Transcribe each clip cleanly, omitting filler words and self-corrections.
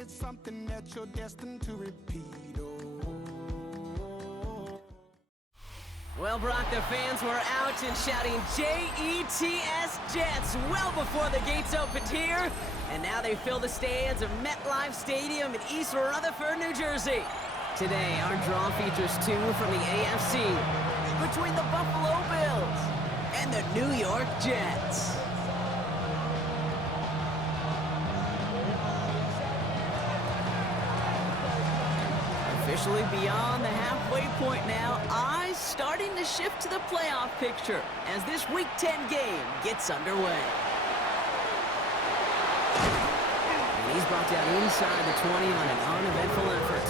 and it's something that you're destined to repeat. Well, Brock, the fans were out and shouting J-E-T-S Jets well before the gates opened here. And now they fill the stands of MetLife Stadium in East Rutherford, New Jersey. Today, our draw features two from the AFC between the Buffalo Bills and the New York Jets. Officially beyond the halfway point now, eyes starting to shift to the playoff picture as this Week 10 game gets underway. And he's brought down inside the 20 on an uneventful effort.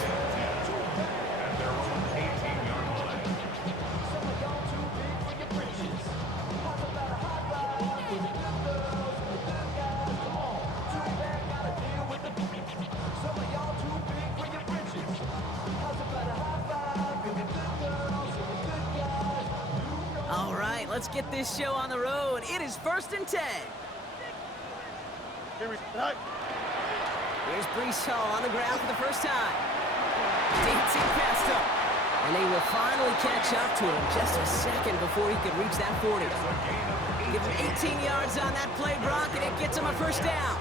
All right, let's get this show on the road. It is 1st and 10. Here's Breece Hall on the ground for the first time. Dancing past him. And they will finally catch up to him just a second before he could reach that 40. Give him 18 yards on that play, Brock, and it gets him a first down.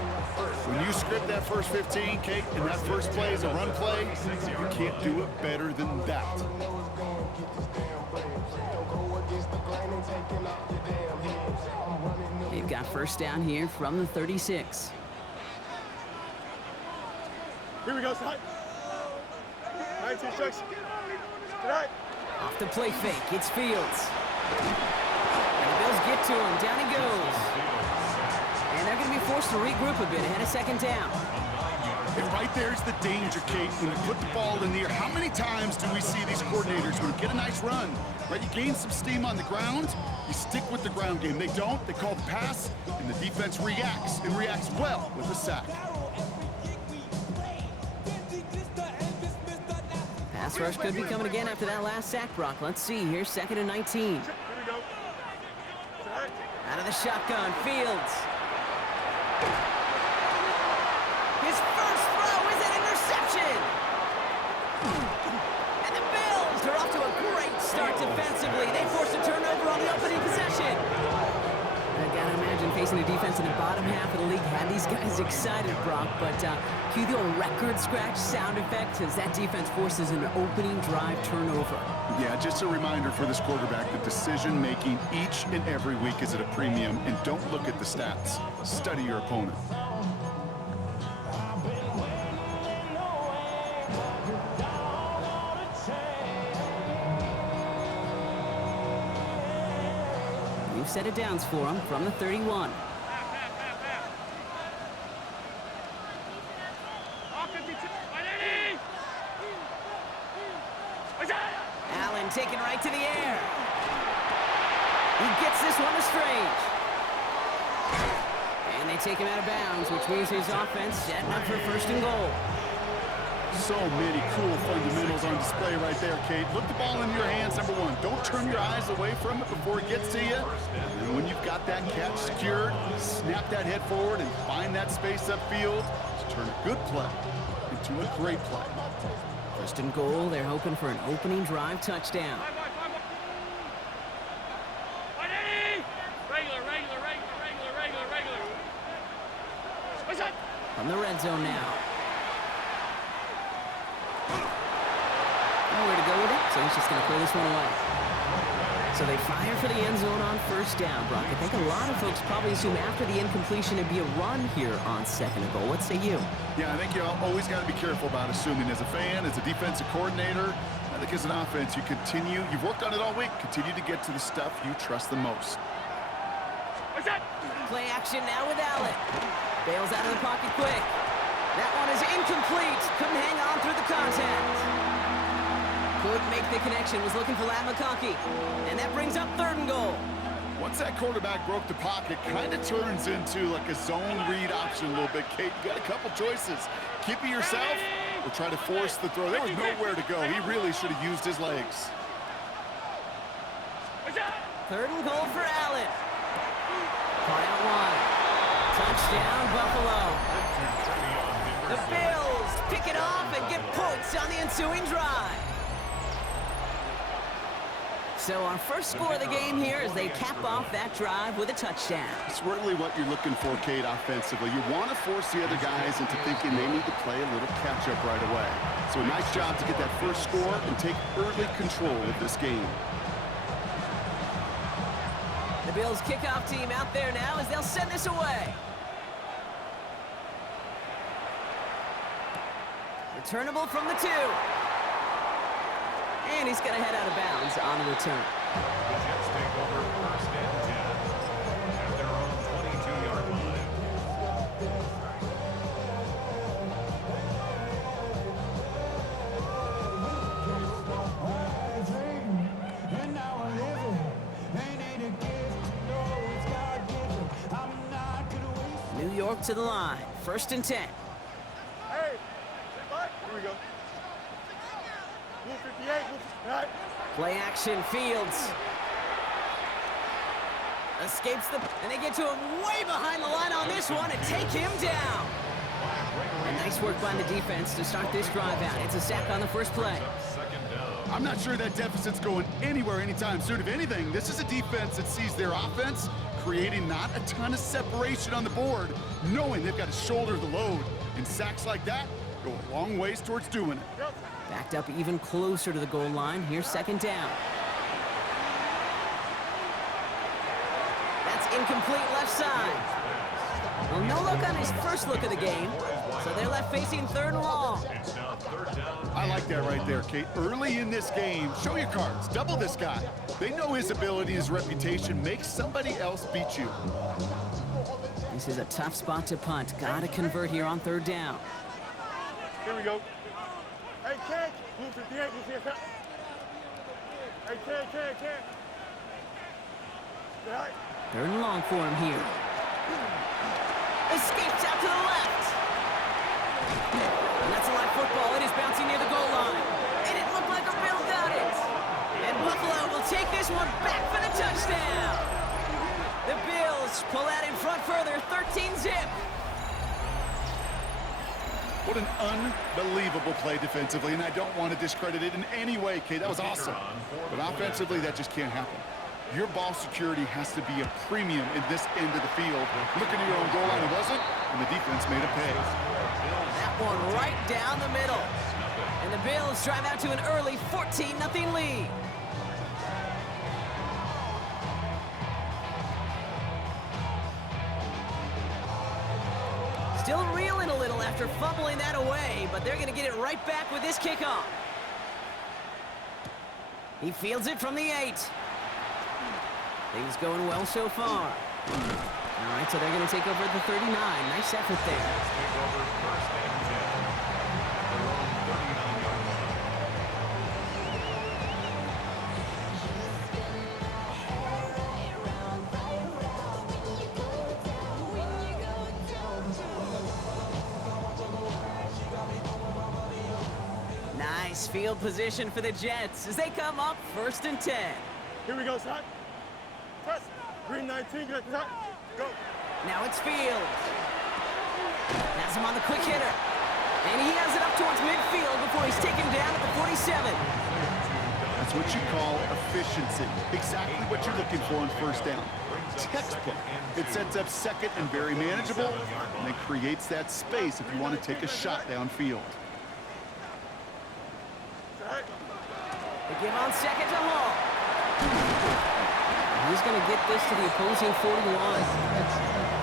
When you script that first 15, Kate, and that first play is a run play, you can't do it better than that. They've got first down here from the 36. Here we go, side. 19 strikes. Tonight. Off the play fake, it's Fields. And the Bills get to him, down he goes. And they're going to be forced to regroup a bit ahead of second down. And right there's the danger, Kate, when you put the ball in the air. How many times do we see these coordinators, when you get a nice run, right, you gain some steam on the ground, you stick with the ground game. They don't, they call the pass, and the defense reacts, and reacts well with a sack. Pass rush could be coming again after that last sack, Brock. Let's see, here's 2nd and 19. Here we go. Out of the shotgun, Fields. His first throw is an interception. And the Bills are off to a great start defensively. They forced a turnover on the opening possession. I gotta imagine facing a defense in the bottom half of the league had these guys excited, Brock. But cue the old record scratch sound effect as that defense forces an opening drive turnover. Yeah, just a reminder for this quarterback, the decision-making each and every week is at a premium, and don't look at the stats. Study your opponent. New set of downs for him from the 31. Allen taken right to the air. He gets this one to Strange. And they take him out of bounds, which means his offense setting up for 1st and goal. So many cool fundamentals on display right there, Kate. Look the ball in your hands, number one. Don't turn your eyes away from it before it gets to you. And when you've got that catch secured, snap that head forward and find that space upfield to turn a good play into a great play. 1st and goal, they're hoping for an opening drive touchdown. From the red zone now. Nowhere to go with it, so he's just going to clear this one away. So they fire for the end zone on 1st down, Brock. I think a lot of folks probably assume after the incompletion it'd be a run here on 2nd and goal. What say you? Yeah, I think you always got to be careful about assuming as a fan, as a defensive coordinator. I think as an offense, you've worked on it all week, continue to get to the stuff you trust the most. Play action now with Allen. Bails out of the pocket quick. That one is incomplete. Couldn't hang on through the contact. Couldn't make the connection. Was looking for Lat McConkey. And that brings up 3rd and goal. Once that quarterback broke the pocket, kind of turns into like a zone read option a little bit, Kate. You got a couple choices. Keep it yourself or try to force the throw. There was nowhere to go. He really should have used his legs. 3rd and goal for Allen. Caught out wide. Touchdown, Buffalo. The Bills pick it off and get points on the ensuing drive. So our first score of the game here as they cap off that drive with a touchdown. It's really what you're looking for, Kate, offensively. You want to force the other guys into thinking they need to play a little catch-up right away. So a nice job to get that first score and take early control of this game. The Bills kickoff team out there now as they'll send this away. Returnable from the 2. And he's going to head out of bounds on the return. The Jets take over first and 10 at their own 22-yard line. New York to the line. First and 10. Hey, here we go. Move 58, move 59. Play action, Fields. Escapes and they get to him way behind the line on this one and take him down. And nice work by the defense to start this drive out. It's a sack on the first play. I'm not sure that deficit's going anywhere anytime soon. If anything, this is a defense that sees their offense creating not a ton of separation on the board, knowing they've got to shoulder the load. And sacks like that go a long ways towards doing it. Backed up even closer to the goal line. Here's second down. That's incomplete left side. Well, no look on his first look of the game, so they're left facing third and long. I like that right there, Kate. Early in this game, show your cards. Double this guy. They know his ability, his reputation. Make somebody else beat you. This is a tough spot to punt. Got to convert here on third down. Here we go. Hey, Ken, move 58, move 58. Hey, Ken. Say hi. Third and long for him here. Escapes out to the left. And that's a live football. It is bouncing near the goal line. It didn't look like a Bill got it. And Buffalo will take this one back for the touchdown. The Bills pull out in front further, 13-zip. What an unbelievable play defensively, and I don't want to discredit it in any way, Kate. That was awesome. But offensively, that just can't happen. Your ball security has to be a premium in this end of the field. Looking at your own goal line, it wasn't, and the defense made a pay. That one right down the middle. And the Bills drive out to an early 14-0 lead. Still reeling a little after fumbling that away, but they're going to get it right back with this kickoff. He fields it from the 8. Things going well so far. All right, so they're going to take over at the 39. Nice effort there. Take over first and 10 at their own 39-yard line. Nice field position for the Jets as they come up first and 10. Here we go, son. Press. Green 19, get that. Go. Now it's Fields. Has him on the quick hitter. And he has it up towards midfield before he's taken down at the 47. That's what you call efficiency. Exactly what you're looking for on first down. Textbook. It sets up second and very manageable, and it creates that space if you want to take a shot downfield. They give on second to Hall. He's going to get this to the opposing 41.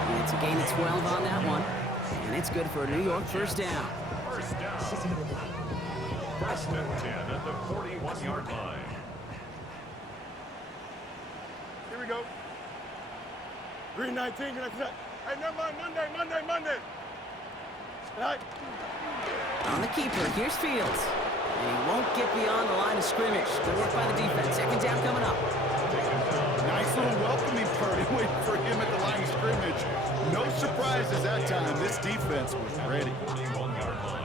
And it's a gain of 12 on that one. And it's good for a New York first down. First down. First and 10 at the 41-yard line. Here we go. Green 19, get that. Hey, never mind. Monday. Right. On the keeper, here's Fields. And he won't get beyond the line of scrimmage. Good work by the defense. Second down coming up. Nice little welcoming party waiting for him at the line of scrimmage. No surprises that time. This defense was ready. 41-yard line.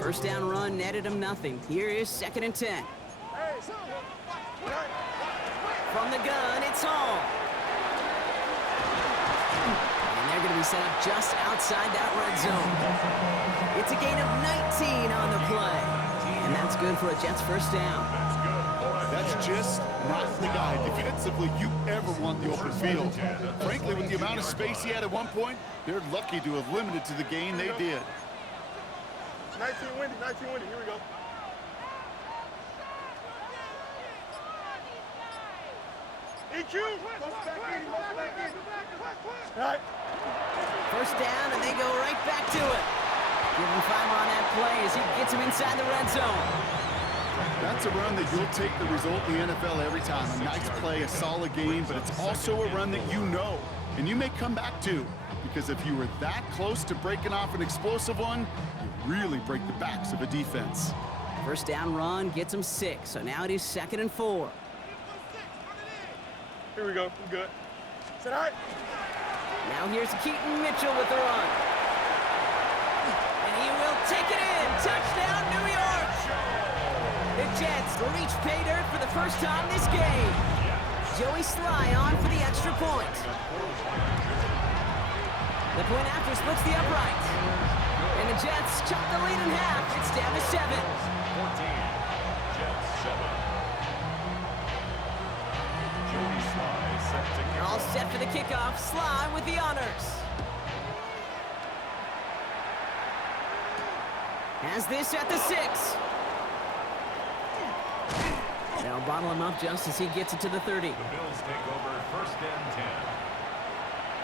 First down run netted him nothing. Here is second and 10. Hey, son. Right. From the gun, it's home. And they're going to be set up just outside that red zone. It's a gain of 19 on the play. And that's good for a Jets first down. That's just not the guy defensively you ever want the open field. Frankly, with the amount of space he had at one point, they're lucky to have limited to the gain they did. 19 windy, here we go. EQ! All right. First down, and they go right back to it. Give him 5 on that play as he gets him inside the red zone. That's a run that you'll take the result in the NFL every time. A nice play, a solid game, but it's also a run that you know, and you may come back to, because if you were that close to breaking off an explosive one, you really break the backs of a defense. First down run gets him 6, so now it is 2nd and 4. Here we go, I'm good. Sit high. Now here's Keaton Mitchell with the run. And he will take it in. Touchdown, New York! The Jets reach pay dirt for the first time this game. Joey Sly on for the extra point. The point after splits the upright. And the Jets chop the lead in half. It's down to 7. 14. Jets 7. Joey Sly set to kick. All set for the kickoff. Sly with the honors. Has this at the 6. They'll bottle him up just as he gets it to the 30. The Bills take over 1st and 10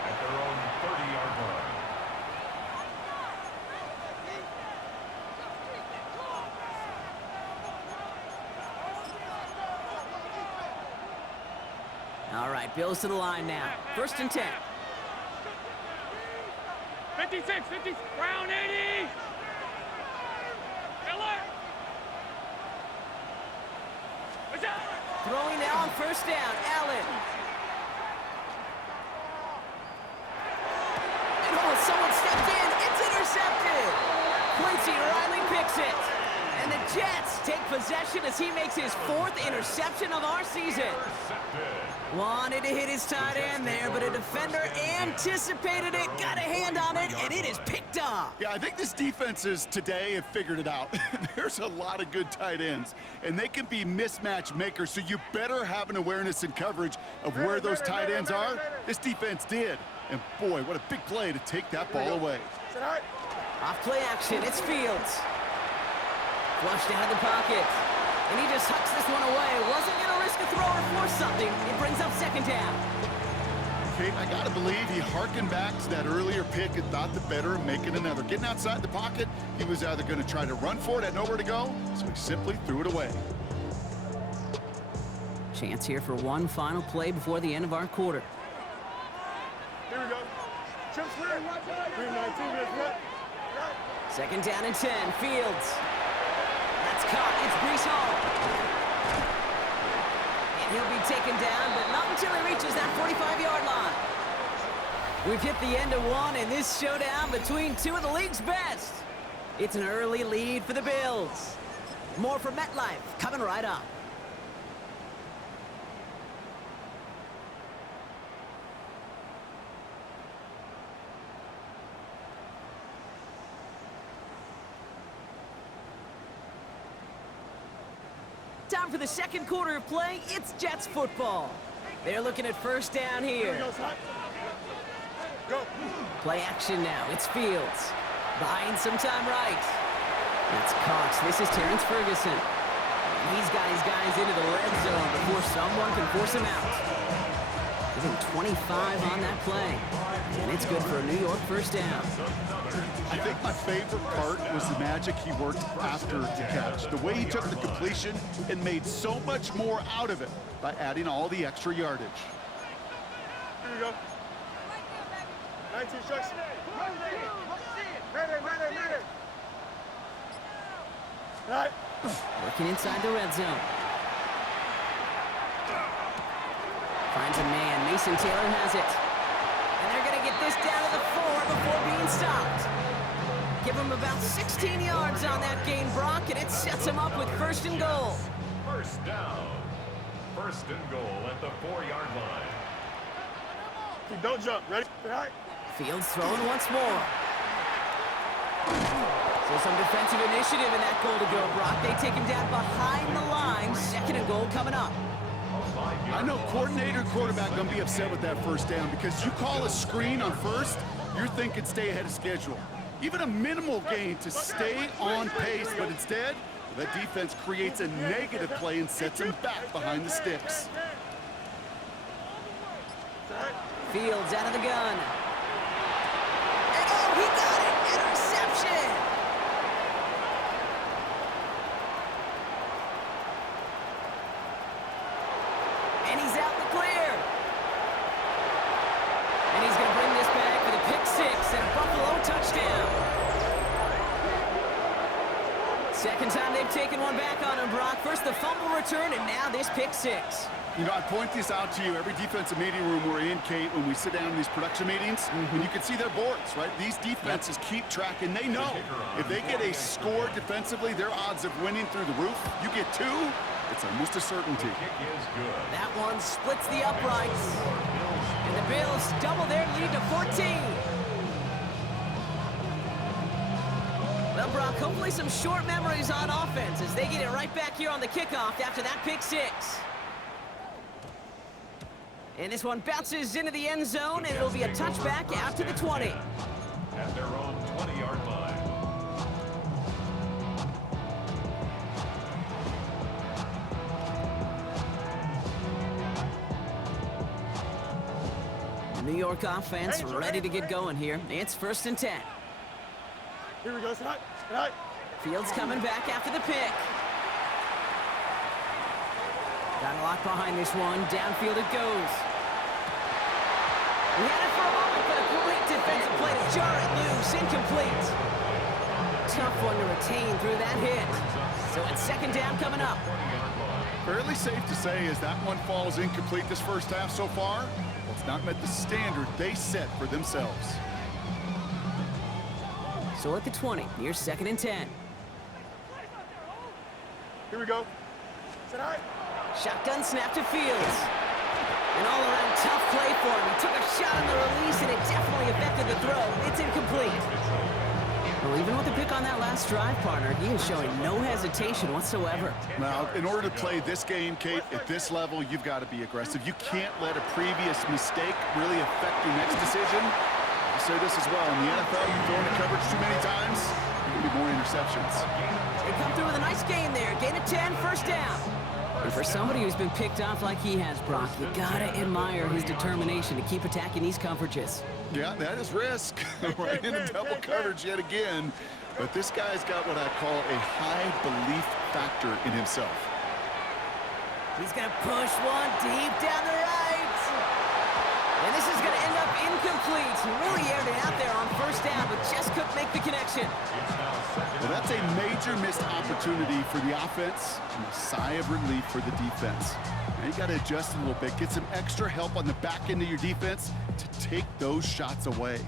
at their own 30-yard line. All right, Bills to the line now. 1st and 10. 56, 50, round 80. Throwing now on 1st down, Allen. And someone stepped in. It's intercepted. Quincy Riley picks it. And the Jets take possession as he makes his 4th interception of our season. Wanted to hit his tight end there, but a defender anticipated it, got a hand on it, and it is picked off. Yeah, I think this defenses today have figured it out. There's a lot of good tight ends, and they can be mismatch makers, so you better have an awareness and coverage of where those tight ends are. This defense did, and boy, what a big play to take that ball away. Off play action, it's Fields. Flushed out of the pocket. And he just hucks this one away. Wasn't going to risk a throw or force something. It brings up 2nd down. Kate, I got to believe he harkened back to that earlier pick and thought the better of making another. Getting outside the pocket, he was either going to try to run for it, had nowhere to go, so he simply threw it away. Chance here for one final play before the end of our quarter. Here we go. Chip clear. 319, let's go. 2nd down and 10. Fields. That's caught. It's Breece Hall. And he'll be taken down, but not until he reaches that 45-yard line. We've hit the end of one in this showdown between two of the league's best. It's an early lead for the Bills. More from MetLife coming right up. Time for the 2nd quarter of play. It's Jets football. They're looking at 1st down here. Go. Play action now. It's Fields. Buying some time right. That's Cox. This is Terrence Ferguson. And he's got his guys into the red zone before someone can force him out. Give him 25 on that play. And it's good for a New York 1st down. I think my favorite part was the magic he worked after the catch. The way he took the completion and made so much more out of it by adding all the extra yardage. Here we go. 19 shots. Ready. All right. Working inside the red zone. Finds a man. Mason Taylor has it. And they're going to get this down to the 4 before being stopped. Give him about 16 yards on that gain, Brock, and it sets him up with 1st and goal. 1st down. 1st first and goal at the 4-yard line. Don't jump. Ready? All right. Fields throwing once more. So some defensive initiative in that goal to go, Brock. They take him down behind the line. Second and goal coming up. I know coordinator quarterback going to be upset with that first down because you call a screen on first, you're thinking stay ahead of schedule. Even a minimal gain to stay on pace, but instead, that defense creates a negative play and sets him back behind the sticks. Fields out of the gun. And oh, he got it! Interception! And he's out in the clear. And he's going to bring this back for the pick six and a Buffalo touchdown. Second time they've taken one back on him, Brock. First the fumble return, and now this pick six. You know, I point this out to you every defensive meeting room we're in, Kate, when we sit down in these production meetings, and you can see their boards, right? These defenses keep track, and they know if they get a score defensively, their odds of winning through the roof. You get two, it's almost a certainty. That one splits the uprights. And the Bills double their lead to 14. Well, Brock, hopefully some short memories on offense as they get it right back here on the kickoff after that pick six. And this one bounces into the end zone, and it'll be a touchback out to the 20. At their own 20-yard line. The New York offense ready to get going here. It's first and 10. Here we go. Tonight. Fields coming back after the pick. Got a lock behind this one. Downfield it goes. We had it for a moment, but a great defensive play to jar it loose. Incomplete. Tough one to retain through that hit. So it's second down coming up. Fairly safe to say as that one falls incomplete this first half so far, well, it's not met the standard they set for themselves. So at the 20, here's second and 10. Here we go. Tonight. Shotgun snap to Fields. An all-around tough play for him. He took a shot on the release, and it definitely affected the throw. It's incomplete. Well, even with the pick on that last drive, partner, he is showing no hesitation whatsoever. Now, in order to play this game, Kate, at this level, you've got to be aggressive. You can't let a previous mistake really affect your next decision. I say this as well. In the NFL, you throw into coverage too many times, there will be more interceptions. They come through with a nice gain there. Gain of 10, first down. And for somebody who's been picked off like he has, Brock, you gotta admire his determination to keep attacking these coverages. Yeah, that is risk. Right into double coverage yet again. But this guy's got what I call a high belief factor in himself. He's gonna push one deep down the right. And this is gonna end up incomplete. He really aired it out there on first down, but just couldn't make the connection. Well, that's a major missed opportunity for the offense and a sigh of relief for the defense. Now you got to adjust a little bit, get some extra help on the back end of your defense to take those shots away.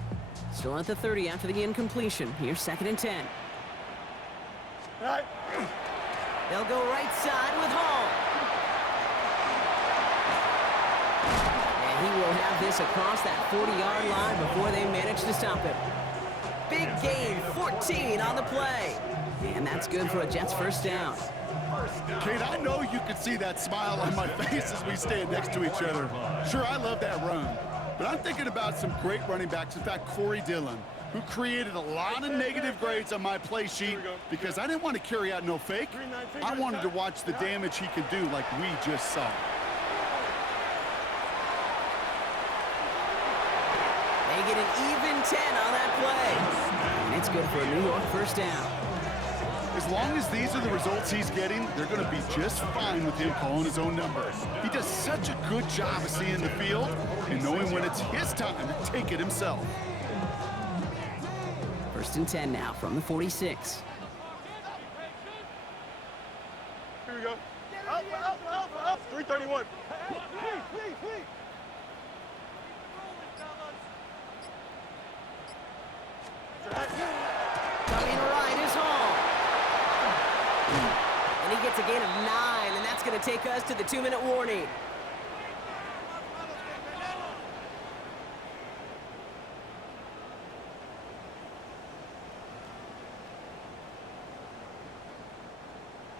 Still at the 30 after the incompletion. Here's second and 10. Right. They'll go right side with Hall. And he will have this across that 40-yard line before they manage to stop him. Big gain, 14 on the play. And that's good for a Jets first down. Kate, I know you can see that smile on my face as we stand next to each other. Sure, I love that run. But I'm thinking about some great running backs. In fact, Corey Dillon, who created a lot of negative grades on my play sheet because I didn't want to carry out no fake. I wanted to watch the damage he could do like we just saw. They get an even 10 on that play. And it's good for a New York first down. As long as these are the results he's getting, they're going to be just fine with him calling his own number. He does such a good job of seeing the field and knowing when it's his time to take it himself. First and 10 now from the 46. Here we go. Up. 331. Coming right is Hall. And he gets a gain of 9, and and that's going to take us to the 2-minute warning.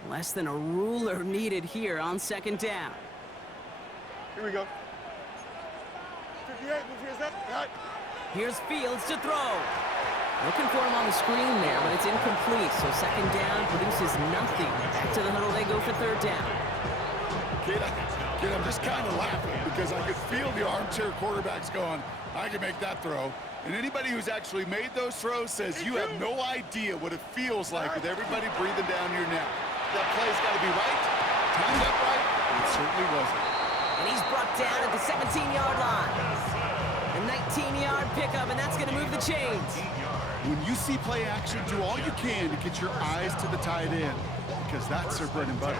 Less than a ruler needed here on 2nd down. Here we go. 58, here's that. Right. Here's Fields to throw. Looking for him on the screen there, but it's incomplete, so 2nd down produces nothing. Back to the huddle they go for 3rd down. Kid, I'm just kind of laughing because I could feel the armchair quarterbacks going, I can make that throw. And anybody who's actually made those throws says you have no idea what it feels like with everybody breathing down your neck. That play's got to be right, timed up right, and it certainly wasn't. And he's brought down at the 17-yard line. A 19-yard pickup, and that's going to move the chains. When you see play action, do all you can to get your eyes to the tight end, because that's their bread and butter.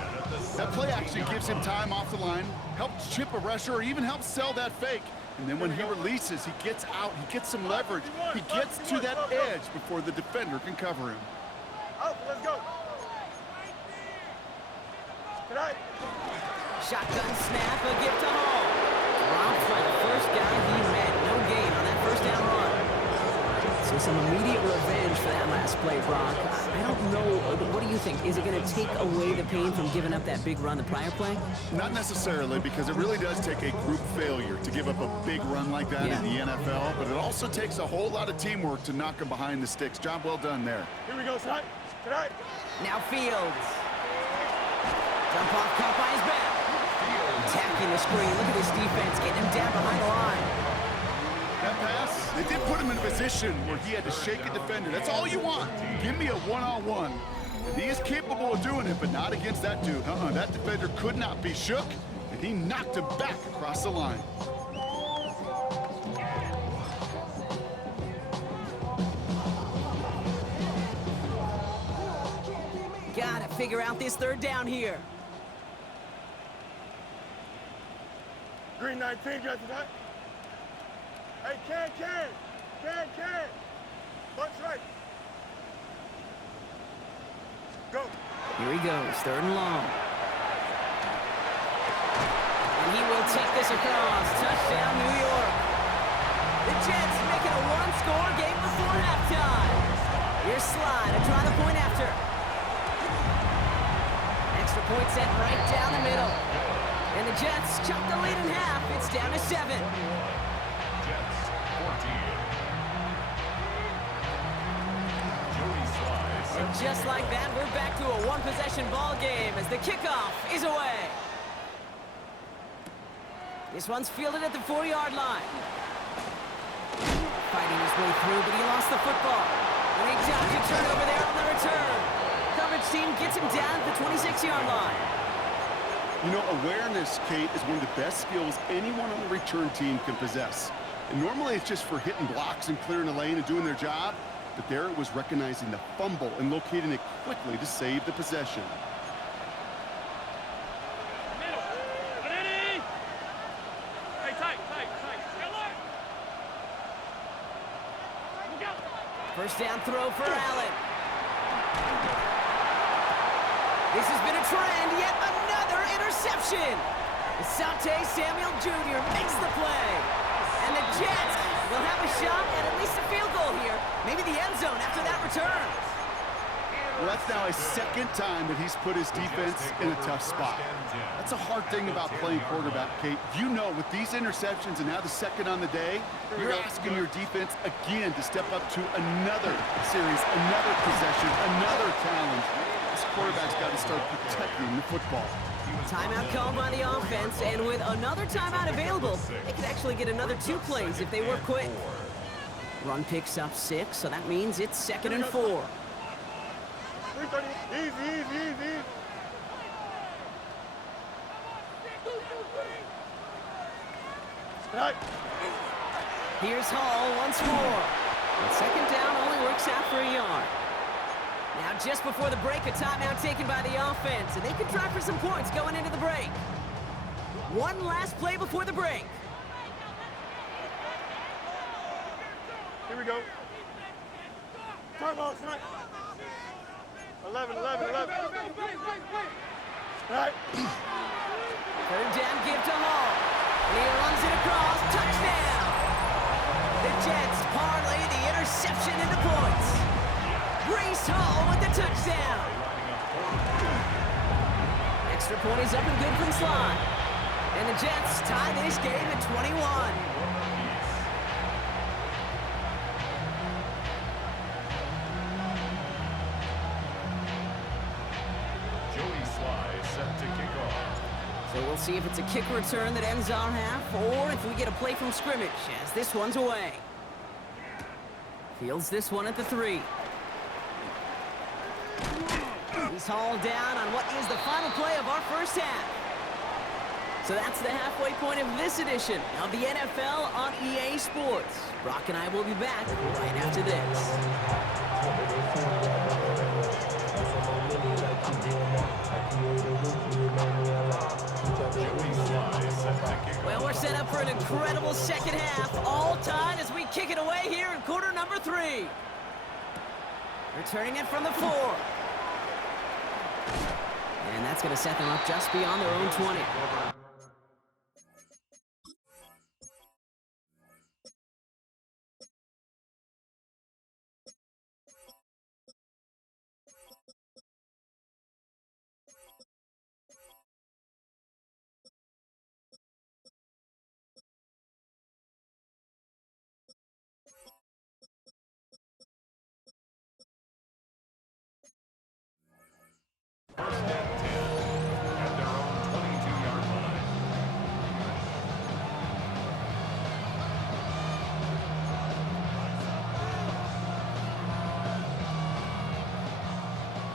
That play action gives him time off the line, helps chip a rusher, or even helps sell that fake. And then when he releases, he gets out, he gets some leverage. He gets to that edge before the defender can cover him. Out, let's go. Tonight. Shotgun snap, a gift to Hall. Dropped by the first guy he met. No gain on that 1st down run. So some immediate revenge for that last play, Brock. I don't know. What do you think? Is it going to take away the pain from giving up that big run the prior play? Not necessarily, because it really does take a group failure to give up a big run like that in the NFL, but it also takes a whole lot of teamwork to knock him behind the sticks. Job well done there. Here we go, tonight. Now Fields. Jump off caught by his back. Attacking the screen. Look at this defense getting him down behind the line. That pass, they did put him in a position where he had to shake a defender. That's all you want. Give me a one-on-one. And he is capable of doing it, but not against that dude. That defender could not be shook, and he knocked him back across the line. Gotta figure out this 3rd down here. Green 19, got to that. Hey, can. Bunch right. Go. Here he goes, 3rd and long. And he will take this across. Touchdown, New York. The Jets make it a 1-score game before halftime. Here's Slide to try the point after. Extra point set right down the middle. And the Jets chop the lead in half. It's down to 7. Jets 14. And just like that, we're back to a 1-possession ball game as the kickoff is away. This one's fielded at the 4-yard line. Fighting his way through, but he lost the football. And he dodged a turnover there on the return. Coverage team gets him down at the 26-yard line. You know, awareness, Kate, is one of the best skills anyone on the return team can possess. And normally it's just for hitting blocks and clearing a lane and doing their job, but there it was recognizing the fumble and locating it quickly to save the possession. First down throw for Allen. This has been a trend, yet another interception. Asante Samuel Jr. makes the play. And the Jets will have a shot at least a field goal here. Maybe the end zone after that return. Well, that's now a 2nd time that he's put his defense in a tough spot. That's a hard thing about playing quarterback, Kate. You know, with these interceptions and now the 2nd on the day, you're asking your defense again to step up to another series, another possession, another challenge. This quarterback's got to start protecting the football. Timeout called by the offense, and with another timeout available, they could actually get another 2 plays if they work quick. Run picks up 6, so that means it's 2nd and 4. Easy. Right. Here's Hall once more. And 2nd down only works out for a yard. Now just before the break, a timeout taken by the offense, and they could try for some points going into the break. One last play before the break. Here we go. Time on, tonight. 11. All right. Third down, give to Hall. And he runs it across. Touchdown! The Jets parlay the interception into points. Brees Hall with the touchdown. Extra point is up and good from Slot. And the Jets tie this game at 21. So we'll see if it's a kick return that ends our half, or if we get a play from scrimmage, as this one's away. Fields this one at the 3. He's hauled down on what is the final play of our first half. So that's the halfway point of this edition of the NFL on EA Sports. Brock and I will be back right after this. Well, we're set up for an incredible second half, all tied as we kick it away here in quarter number 3. Returning it from the 4. And that's going to set them up just beyond their own 20. First and 10 at their own 22-yard line.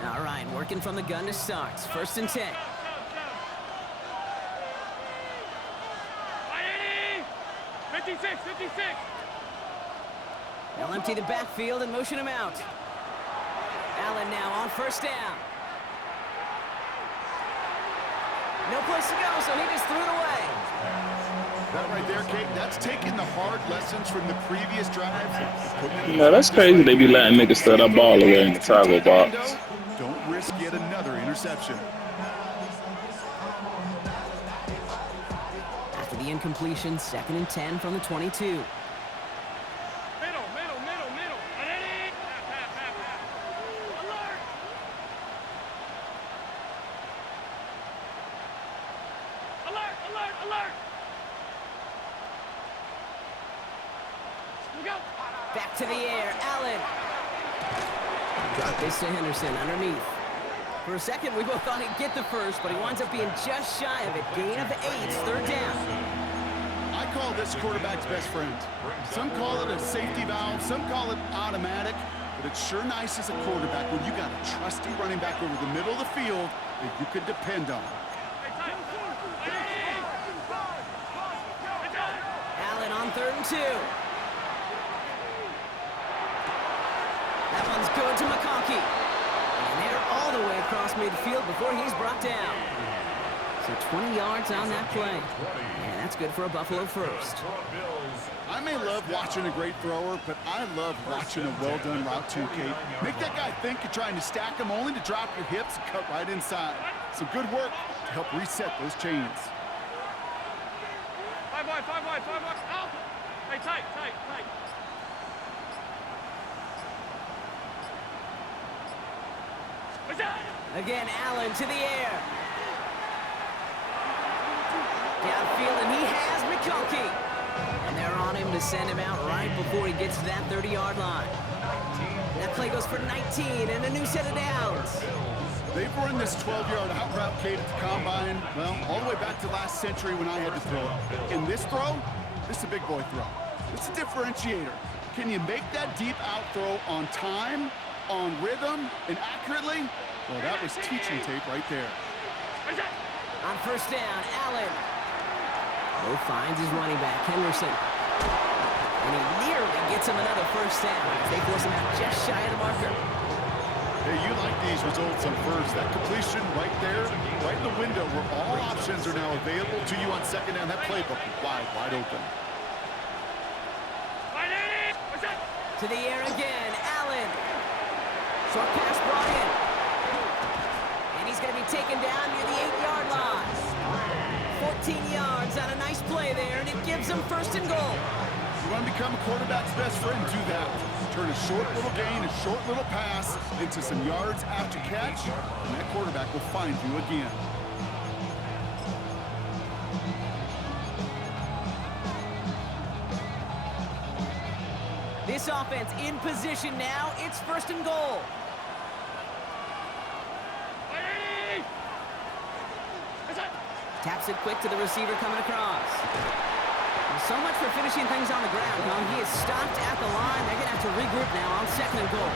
All right, working from the gun to start. First and 10. 56, 56. They'll empty the backfield and motion him out. Allen now on first down. No place to go, so he just threw it away. That right there, Kate, that's taking the hard lessons from the previous drive. Yeah, that's crazy. They be letting niggas throw that ball away in the tackle box. Don't risk yet another interception. After the incompletion, 2nd and 10 from the 22. Back to the air, Allen. Drop this to Henderson underneath. For a second, we both thought he'd get the first, but he winds up being just shy of it. Gain of 8, third down. I call this quarterback's best friend. Some call it a safety valve, some call it automatic, but it's sure nice as a quarterback when you got a trusty running back over the middle of the field that you could depend on. Allen on 3rd and 2. That one's going to McConkey. And they're all the way across midfield before he's brought down. So 20 yards on that play. And that's good for a Buffalo first. I may love watching a great thrower, but I love watching a well-done route too, Kate. Make that guy think you're trying to stack him only to drop your hips and cut right inside. Some good work to help reset those chains. 5 wide, 5 wide, 5 wide. Out. Hey, tight. Again, Allen to the air. Downfield, and he has McConkey. And they're on him to send him out right before he gets to that 30-yard line. That play goes for 19 and a new set of downs. They've run this 12-yard out route, Kate, at the combine, well, all the way back to last century when I had to throw it. In this throw, this is a big boy throw. It's a differentiator. Can you make that deep out throw on time, on rhythm, and accurately? Well, that was teaching tape right there. On first down, Allen. Mo finds his running back, Henderson. And he nearly gets him another first down as they force him out just shy of the marker. Hey, you like these results on first. That completion right there, right in the window where all options are now available to you on second down. That playbook is wide open. To the air again, Allen. Short pass brought in. And he's going to be taken down near the 8-yard line. 14 yards on a nice play there, and it gives them first and goal. You want to become a quarterback's best friend, do that. Turn a short little gain, a short little pass into some yards after catch, and that quarterback will find you again. This offense in position now. It's first and goal. Taps it quick to the receiver coming across. So much for finishing things on the ground, huh? He is stopped at the line. They're going to have to regroup now on second and goal.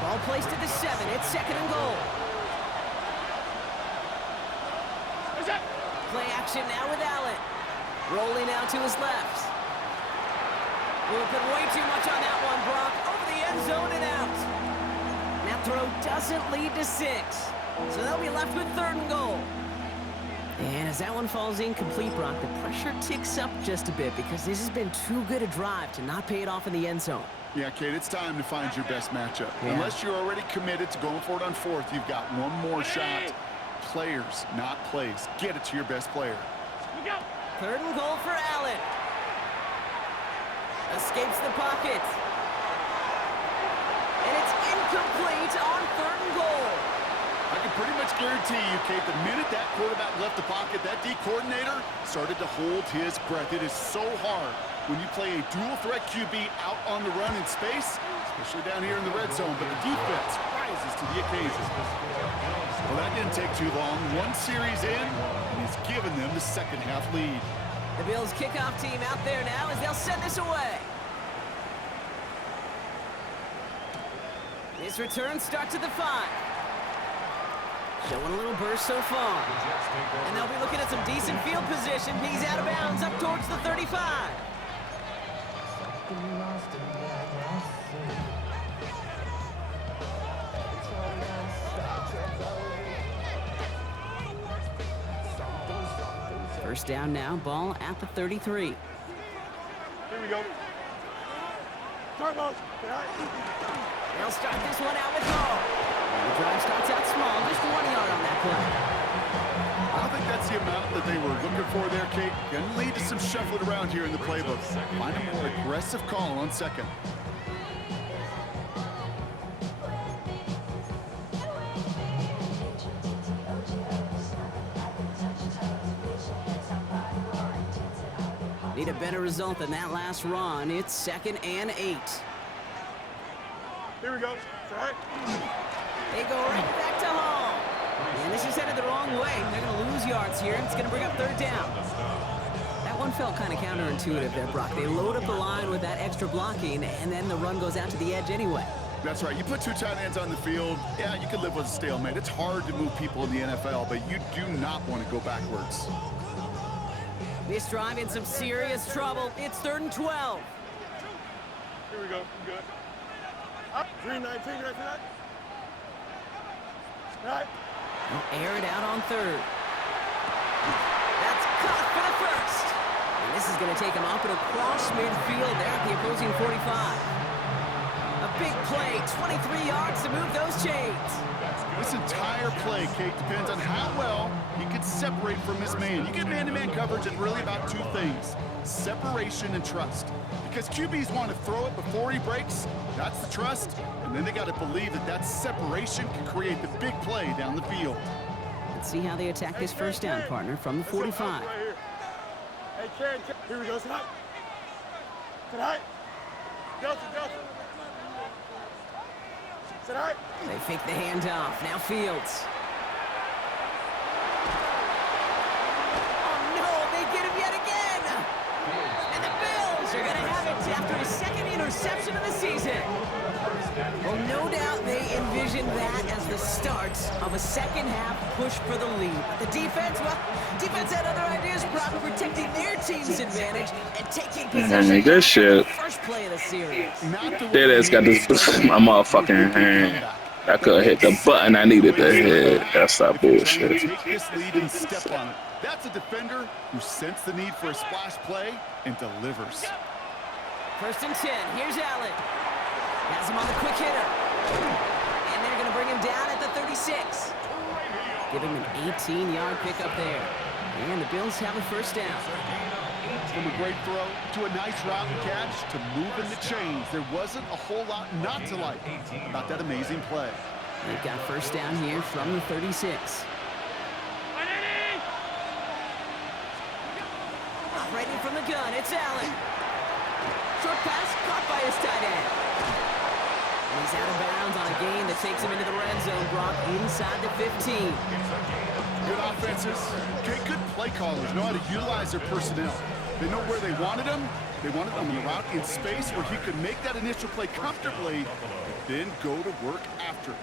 Ball placed at the 7. It's second and goal. Play action now with Allen. Rolling out to his left. We've put way too much on that one, Brock. Over the end zone and out. That throw doesn't lead to 6. So they'll be left with third and goal. And as that one falls incomplete, Brock, the pressure ticks up just a bit because this has been too good a drive to not pay it off in the end zone. Yeah, Kate, it's time to find your best matchup. Yeah. Unless you're already committed to going for it on fourth, you've got one more shot. Players, not plays. Get it to your best player. Third and goal for Allen. Escapes the pocket. And it's incomplete on third and goal. I can pretty much guarantee you, Kate, the minute that quarterback left the pocket, that D coordinator started to hold his breath. It is so hard when you play a dual-threat QB out on the run in space, especially down here in the red zone, but the defense rises to the occasion. Well, that didn't take too long. One series in, and he's given them the second-half lead. The Bills kickoff team out there now as they'll send this away. This return starts at the 5. Showing a little burst so far. And they'll be looking at some decent field position. He's out of bounds up towards the 35. First down now, ball at the 33. Here we go. Turbo. They'll start this one out with Hall. The drive starts out small, just 1 yard on that play. I don't think that's the amount that they were looking for there, Kate. Going to lead to some shuffling around here in the playbook. Find a more aggressive call on second. Need a better result than that last run. It's 2nd and 8. Here we go. Right. They go right back to Hall. And this is headed the wrong way. They're going to lose yards here. It's going to bring up third down. That one felt kind of counterintuitive there, Brock. They load up the line with that extra blocking, and then the run goes out to the edge anyway. That's right. You put two tight ends on the field, yeah, you can live with a stalemate. It's hard to move people in the NFL, but you do not want to go backwards. This drive in some serious trouble. It's 3rd and 12. Here we go. Good. Up. 319. Right. They'll air it out on 3rd. That's caught for the first. And this is going to take him up and across midfield there at the opposing 45. A big play, 23 yards to move those chains. This entire play, Kate, depends on how well he can separate from his man. You get man-to-man coverage and really about two things, separation and trust. Because QBs want to throw it before he breaks, that's the trust, and then they got to believe that that separation can create the big play down the field. Let's see how they attack this first down, partner, from the 45. Right here. Hey, Karen, here we go. Tonight. Delta. Tonight. They fake the handoff. Now Fields. Oh, no, they get him yet again. And the Bills are going to have it after his 2nd interception of the season. Well, no doubt they envisioned that as the start of a second-half push for the lead. But the defense had other ideas, probably protecting their team's advantage and taking possession Good shit. first play of the series. That ass got this my motherfucking hand. I could hit the button I needed to hit. That's that bullshit. Take this lead and step on it. That's a defender who sensed the need for a splash play and delivers. 1st and 10. Here's Allen. Has him on the quick hitter. And they're going to bring bring him down at the 36. Give him an 18-yard pickup there. And the Bills have a first down. From a great throw to a nice route and catch to moving the chains, there wasn't a whole lot not to like about that amazing play. They've got first down here from the 36. Operating from the gun, it's Allen. Short pass caught by his tight end. And he's out of bounds on a gain that takes him into the red zone, Brock, inside the 15. Good offenses. Okay, good play callers know how to utilize their personnel. They know where they wanted him. They wanted him on the route in space where he could make that initial play comfortably, but then go to work after.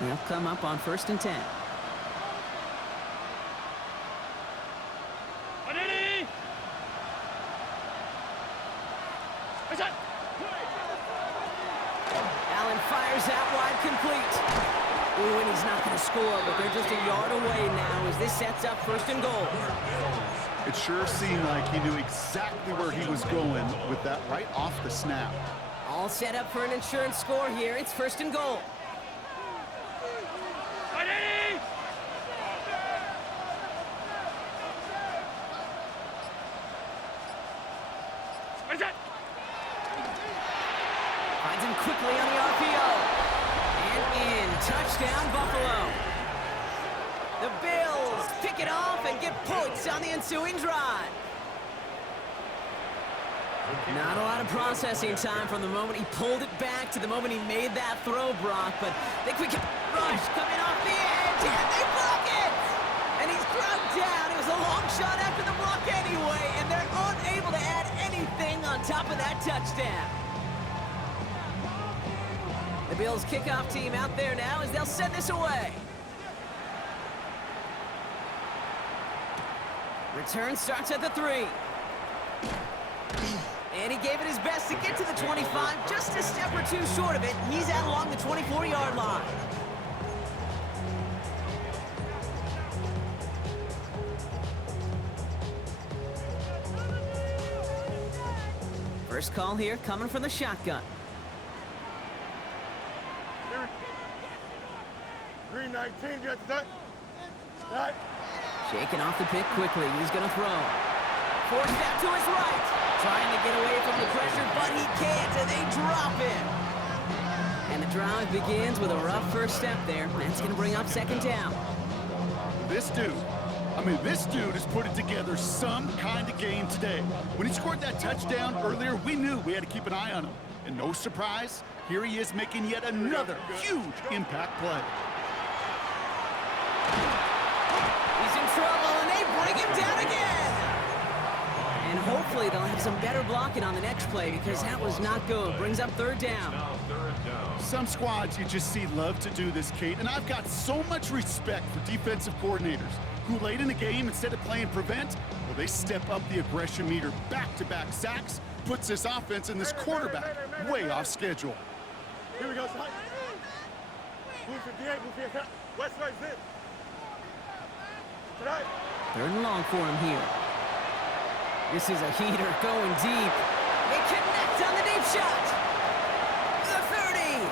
They'll come up on 1st and 10. Allen fires out wide, complete. Ooh, and he's not going to score, but they're just a yard away now as this sets up 1st and goal. It sure seemed like he knew exactly where he was going with that right off the snap. All set up for an insurance score here. It's 1st and goal. Finds him quickly on the RPO. And in. Touchdown, Buffalo. The Bills pick it off and get points on the ensuing drive. Not a lot of processing time from the moment he pulled it back to the moment he made that throw, Brock. But the quick rush coming off the edge, and they block it! And he's drugged down. It was a long shot after the block anyway, and they're unable to add anything on top of that touchdown. The Bills kickoff team out there now as they'll send this away. Return starts at the 3. And he gave it his best to get to the 25, just a step or two short of it. He's out along the 24-yard line. First call here coming from the shotgun. Green 19, get that. That. Shaking off the pick quickly. He's going to throw. Forced out to his right. Trying to get away from the pressure, but he can't, and they drop him. And the drive begins with a rough first step there. That's going to bring up 2nd down. This dude is putting together some kind of game today. When he scored that touchdown earlier, we knew we had to keep an eye on him. And no surprise, here he is making yet another huge impact play. He's in trouble, and they bring him down again. And hopefully they'll have some better blocking on the next play because that was not good. Brings up 3rd down. Some squads you just see love to do this, Kate, and I've got so much respect for defensive coordinators who late in the game, instead of playing prevent, well, they step up the aggression meter. Back-to-back sacks puts this offense and this quarterback way off schedule. Here we go, son. Move 58, move 58. West side, zip. Tonight. 3rd and long for him here. This is a heater going deep. They connect on the deep shot. The 30.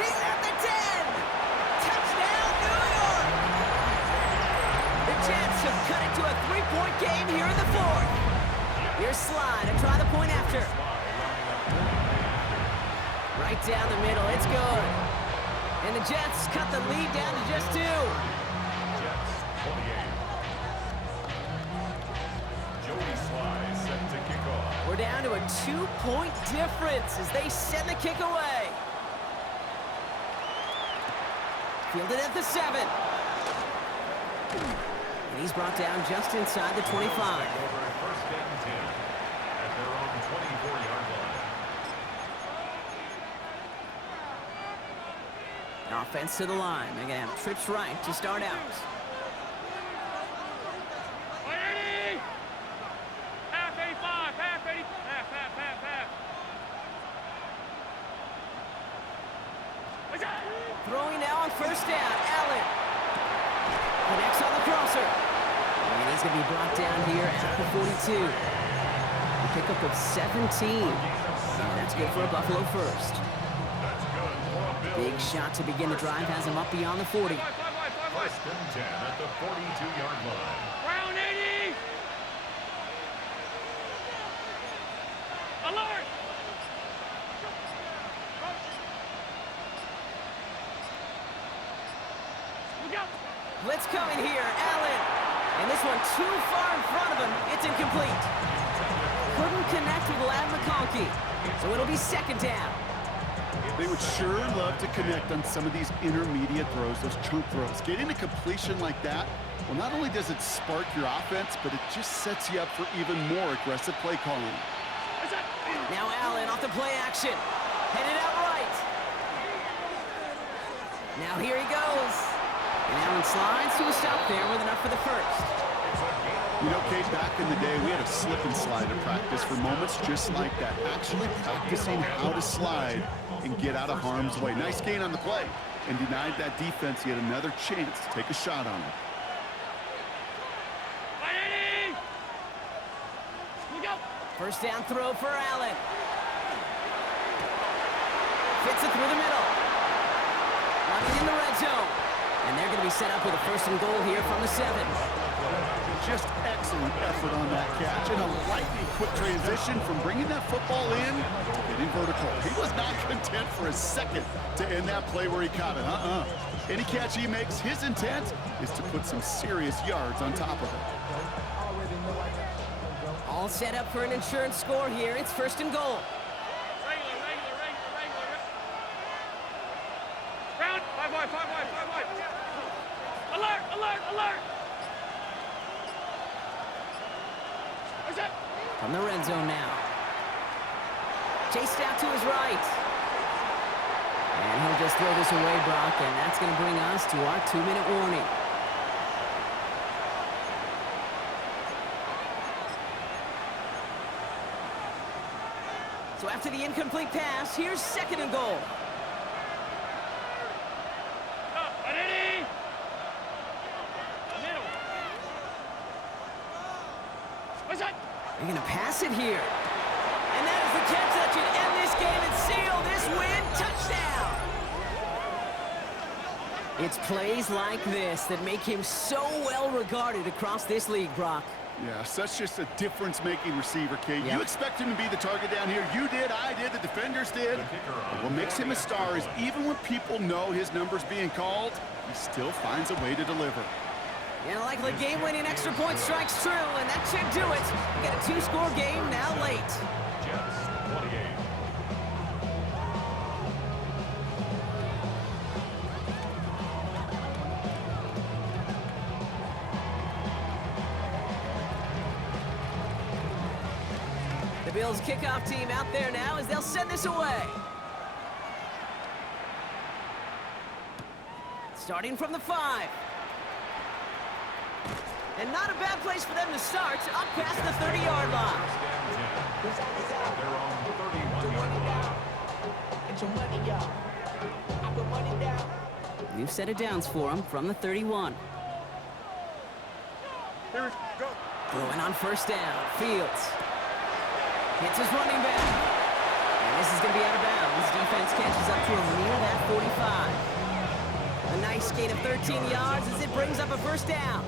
He's at the 10. Touchdown, New York. The Jets have cut it to a 3-point game here in the 4th. Here's Slide and try the point after. Right down the middle. It's good. And the Jets cut the lead down to just 2. Jets 28. We're down to a 2-point difference as they send the kick away. Fielded at the 7. And he's brought down just inside the 25. First and 10 at their own 24-yard line. Offense to the line. They're going to have trips right to start out. first down. Allen connects on the crosser. And he's going to be brought down here at the 42. A pickup of 17. And that's good for a Buffalo first. Big shot to begin the drive has him up beyond the 40. First and 10 at the 42-yard line. Round 80! Alert! Look out! Blitz coming here, Allen. And this one too far in front of him. It's incomplete. Couldn't connect with Lad McConkey. So it'll be second down. They would sure love to connect on some of these intermediate throws, those chunk throws. Getting a completion like that, well, not only does it spark your offense, but it just sets you up for even more aggressive play calling. Now Allen off the play action. Headed out right. Now here he goes. And Allen slides to a stop there with enough for the first. You know, Kate, back in the day, we had a slip and slide in practice for moments just like that. Actually practicing how to slide and get out of harm's way. Nice gain on the play, and denied that defense yet another chance to take a shot on him. First down throw for Allen. Fits it through the middle. Running in the red zone. And they're going to be set up with a first and goal here from the 7. Just excellent effort on that catch, and a lightning quick transition from bringing that football in to getting vertical. He was not content for a second to end that play where he caught it. Any catch he makes, his intent is to put some serious yards on top of it. All set up for an insurance score here. It's first and goal. Regular. Round, 5 wide. Alert! What's that? From the red zone now. Chased out to his right. And he'll just throw this away, Brock, and that's going to bring us to our 2-minute warning. So after the incomplete pass, here's second and goal. They're going to pass it here. And that is the catch that should end this game and seal this win. Touchdown! It's plays like this that make him so well regarded across this league, Brock. Yeah, such just a difference-making receiver, Kate. Yep. You expect him to be the target down here. You did, I did, the defenders did. But what makes him a star is even when people know his number's being called, he still finds a way to deliver. And likely game-winning extra point strikes true, and that should do it. We got a 2-score game now late. Jets 28. The Bills kickoff team out there now as they'll send this away. Starting from the 5. And not a bad place for them to start, up past the 30-yard line. They're on 31 yards. New set of downs for him from the 31. Here we go. Throwing on first down, Fields. Hits his running back. And this is going to be out of bounds. Defense catches up to him near that 45. A nice gain of 13 yards as it brings up a first down.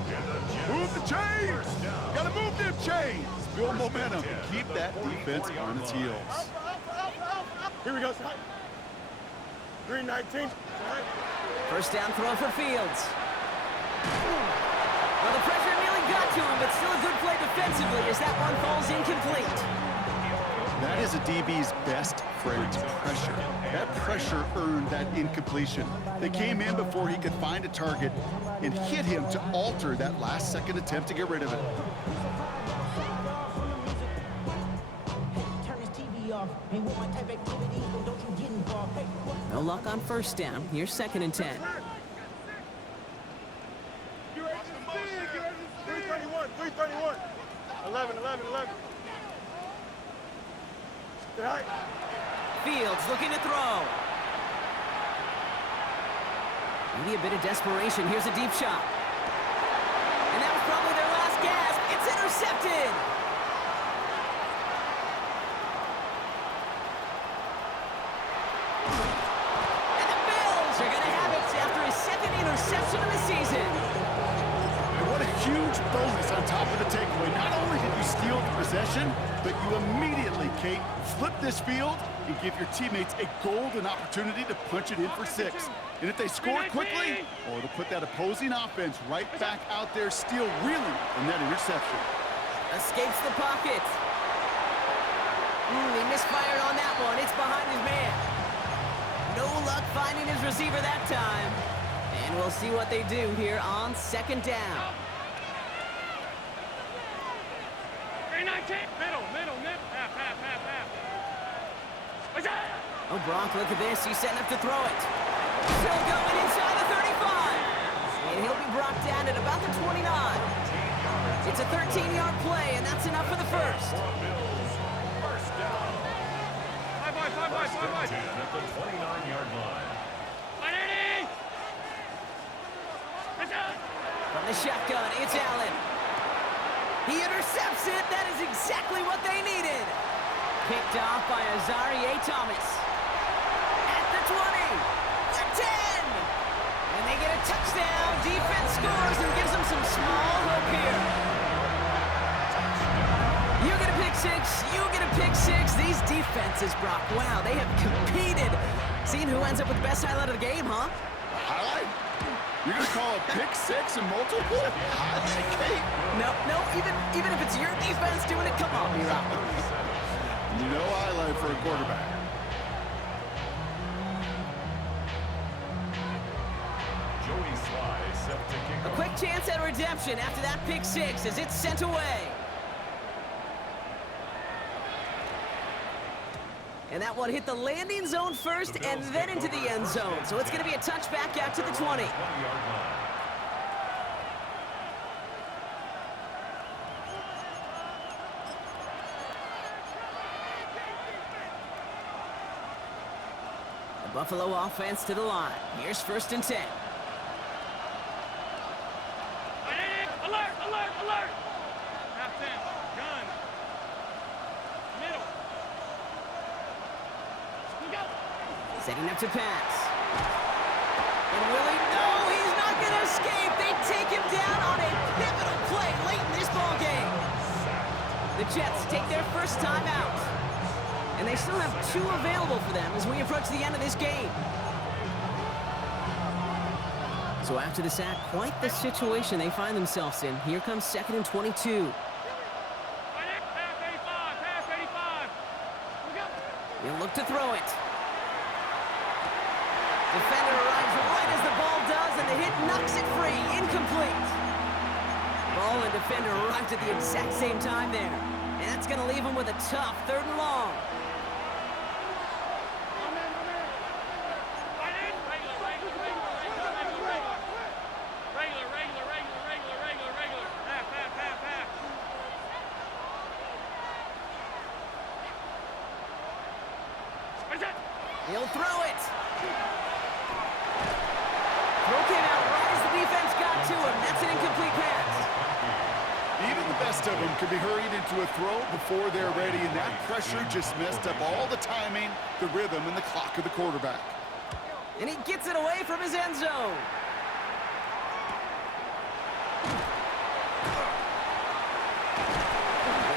Move the chains! Gotta move them chains! Build momentum and keep that defense on its heels. Here we go, son. 319. First down throw for Fields. Well, the pressure nearly got to him, but still a good play defensively as that one falls incomplete. That is a DB's best friend, pressure. That pressure earned that incompletion. They came in before he could find a target and hit him to alter that last-second attempt to get rid of it. No luck on first down. Here's second and 10. 331. 11. Fields looking to throw. Maybe a bit of desperation. Here's a deep shot. And that was probably their last gasp. It's intercepted. And the Bills are going to have it after his second interception of the season. And what a huge bonus on top of the takeaway. Not only did you steal the possession, but you immediately, Kate, flip this field and give your teammates a golden opportunity to punch it in for 6. And if they score quickly, oh, it'll put that opposing offense right back out there, still reeling from that interception. Escapes the pocket. He misfired on that one. It's behind his man. No luck finding his receiver that time. And we'll see what they do here on second down. Oh, Brock, look at this. He's setting up to throw it. Still going inside the 35. And he'll be brought down at about the 29. It's a 13-yard play, and that's enough for the first. First down. First and 10 at the 29-yard line. From the shotgun, it's Allen. He intercepts it. That is exactly what they needed. Picked off by Azarie Thomas. At the 20, the 10. And they get a touchdown. Defense scores and gives them some small hope here. You get a pick six. You get a pick six. These defenses, Brock, wow, they have competed. Seeing who ends up with the best highlight of the game, huh? Highlight? You're going to call a pick 6 and multiple? Highlight, Kate? No, even if it's your defense doing it, come on, B-Rock. No highlight for a quarterback. Joey Sly set to kick A off. quick chance at redemption after that pick 6 as it's sent away. And that one hit the landing zone first and then into the end zone. So it's going to be a touchback out to the 20. 20-yard line. The Buffalo offense to the line. Here's first and 10. Alert! Half 10. Gun. Middle. Setting up to pass. And Willie, no, he's not going to escape. They take him down on a pivotal play late in this ball game. The Jets take their first time out. And they still have 2 available for them as we approach the end of this game. So after the sack, quite the situation they find themselves in. Here comes second and 22. He'll look to throw it. Defender arrives right as the ball does, and the hit knocks it free. Incomplete. Ball and defender arrived at the exact same time there. And that's going to leave him with a tough 3rd and long. He'll throw it. Throw came out right as the defense got to him. That's an incomplete pass. Even the best of them could be hurried into a throw before they're ready, and that pressure just messed up all the timing, the rhythm, and the clock of the quarterback. And he gets it away from his end zone.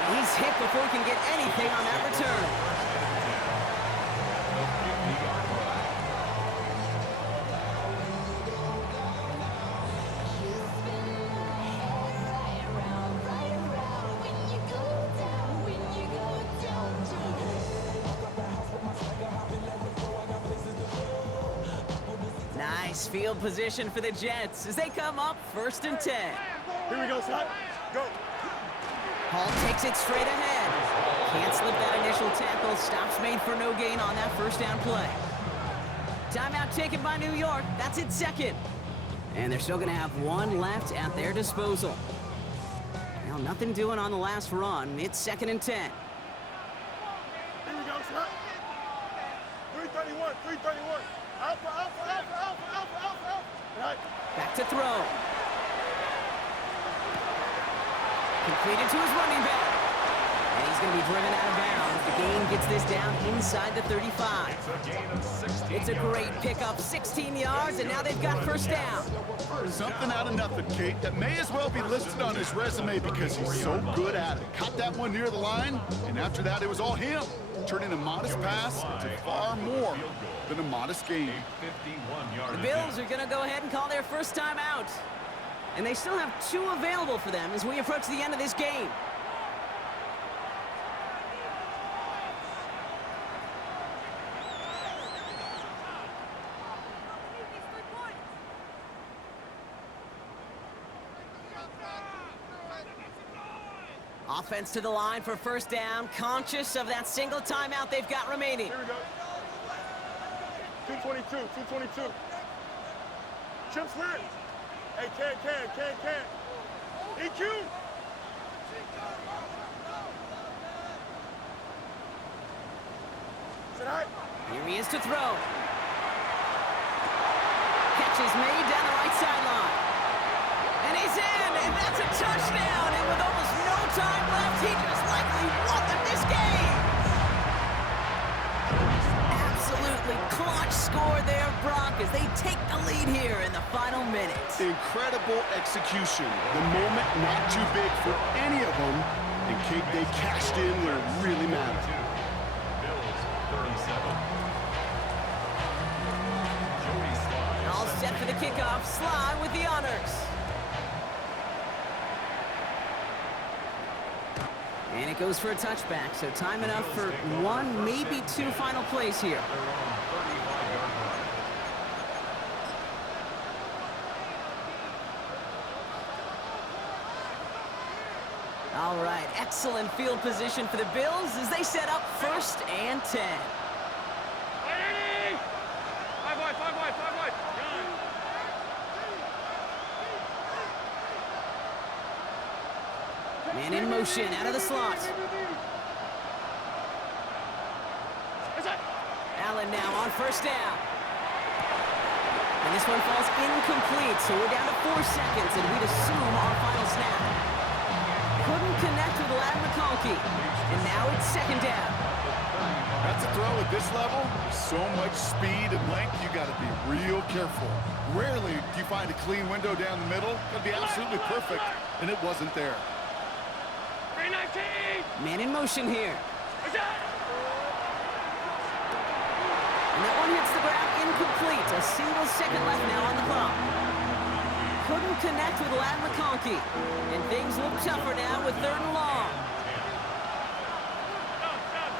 And he's hit before he can get anything on that return. Nice field position for the Jets as they come up first and 10. Here we go, son. Go. Hall takes it straight ahead. Can't slip that initial tackle. Stops made for no gain on that first down play. Timeout taken by New York. That's its second. And they're still going to have 1 left at their disposal. Well, nothing doing on the last run. It's second and 10. Here we go, son. 331. Alpha. Back to throw. Completed to his running back. And he's going to be driven out of bounds. The gain gets this down inside the 35. It's a gain of 16 It's a great pickup, 16 yards, and now they've got first down. Something out of nothing, Kate, that may as well be listed on his resume because he's so good at it. Caught that one near the line, and after that, it was all him. Turning a modest pass into far more than a modest gain. 51-yard The Bills are going to go ahead and call their first time out. And they still have 2 available for them as we approach the end of this game. Offense to the line for first down, conscious of that single timeout they've got remaining. Here we go. 222, 222. Chip slip. Hey, can. EQ. Sit high. Here he is to throw. Catch is made down the right sideline. And he's in, and that's a touchdown. And with almost no time left, he just likely won them this game. Absolutely clutch score there, Brock, as they take the lead here in the final minutes. Incredible execution. The moment not too big for any of them. And Kate, they cashed in where it really mattered. Bills 37. Jody Sly. All set for the kickoff. Sly with the honors. And it goes for a touchback, so time enough for 1, maybe 2 final plays here. They're on 35-yard line. All right, excellent field position for the Bills as they set up 1st and 10. Ready? 5 wide. Gun. Man in motion out of the slot. Allen now on first down. And this one falls incomplete, so we're down to 4 seconds, and we'd assume our final snap. Couldn't connect with Lad McConkey, and now it's 2nd down. That's a throw at this level. So much speed and length, you got to be real careful. Rarely do you find a clean window down the middle. That'd be absolutely perfect, and it wasn't there. 319. Man in motion here. And that one hits the ground incomplete. A single second left now on the clock. Couldn't connect with Lad McConkey. And things look tougher now with 3rd and long. Stop.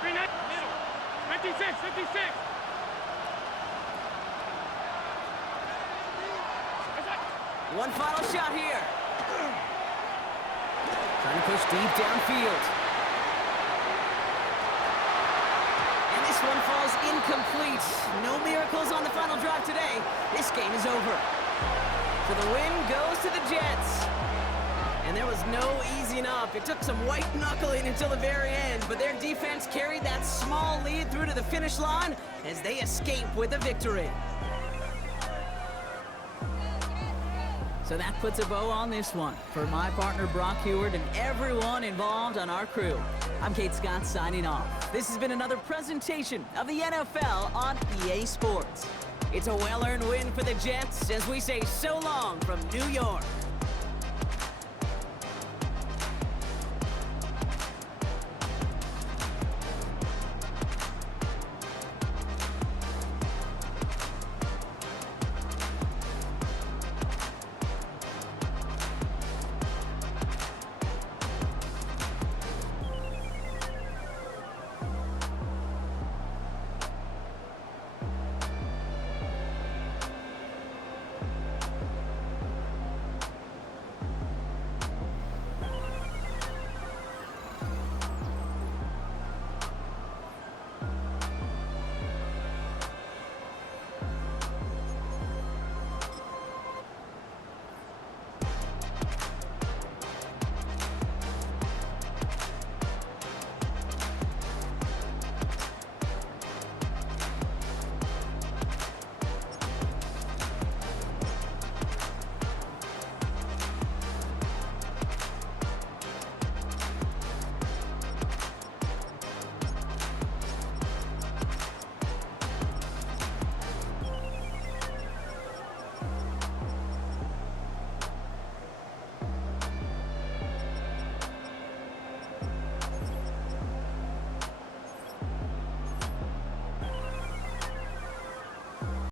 319. Middle. 56. One final shot here. Trying to push deep downfield. And this one falls incomplete. No miracles on the final drive today. This game is over. So the win goes to the Jets. And there was no easing up. It took some white knuckling until the very end, but their defense carried that small lead through to the finish line as they escape with a victory. So that puts a bow on this one. For my partner Brock Heward and everyone involved on our crew, I'm Kate Scott signing off. This has been another presentation of the NFL on EA Sports. It's a well-earned win for the Jets as we say so long from New York.